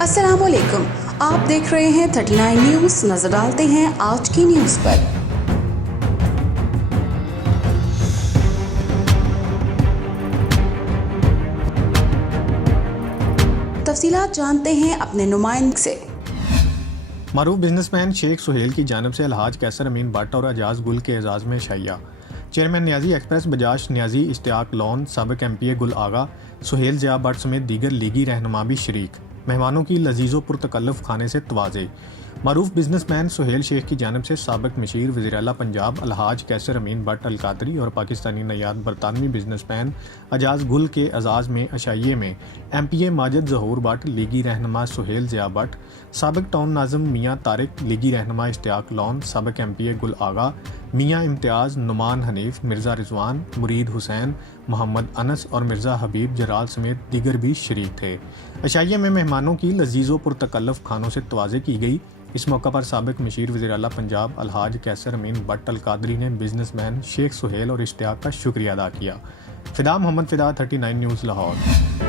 अस्सलाम वालेकुम, आप देख रहे हैं 39 न्यूज़। नजर डालते हैं आज की न्यूज़ पर। तफसीलात जानते हैं अपने नुमाइंदे से। मारूफ बिजनेसमैन शेख सुहेल की जानिब से अलहाज कैसर अमीन भट्ट और एजाज गुल के एजाज में शाइया। चेयरमैन न्याजी एक्सप्रेस बजाज न्याजी इश्तियाक लोन साबिक एमपीए गुल आगा सुहेल ज़िया भट्ट समेत दीगर लीगी रहनुमा भी शरीक। मेहमानों की लजीज़ो पुरतकल्लुफ़ खाने से तवाज़े। मारूफ बिजनेसमैन सुहेल शेख की जानिब से साबिक मशीर वज़ीर-ए-आला पंजाब अलहाज कैसर अमीन भट्ट अलकादरी और पाकिस्तानी नयाद बरतानवी बिजनेसमैन एजाज गुल के एजाज़ में अशाइये में एमपीए माजिद ज़हूर भट्ट, लीगी रहनुमा सुहेल ज़िया भट्ट, साबिक टाउन नाज़िम मियाँ तारिक, लीगी रहनुमा इश्तियाक लोन, साबिक एमपीए गुल आगा, मियाँ इम्तियाज़, नुमान हनीफ, मिर्ज़ा रिजवान, मुरीद हुसैन, मोहम्मद अनस और मिर्ज़ा हबीब जराल समेत दीगर भी शरीक थे। अशाइये में मेहमानों की लजीज़ो पुरतकल्लुफ़ खानों से तवाज़े की गई। इस मौका पर साबिक मशीर वज़ीर-ए-आला पंजाब अलहाज कैसर अमीन भट्ट अलकादरी ने बिजनेसमैन शेख सुहेल और इश्तियाक का शुक्रिया अदा किया। फ़िदा मोहम्मद फ़िदा 39 न्यूज़ लाहौर।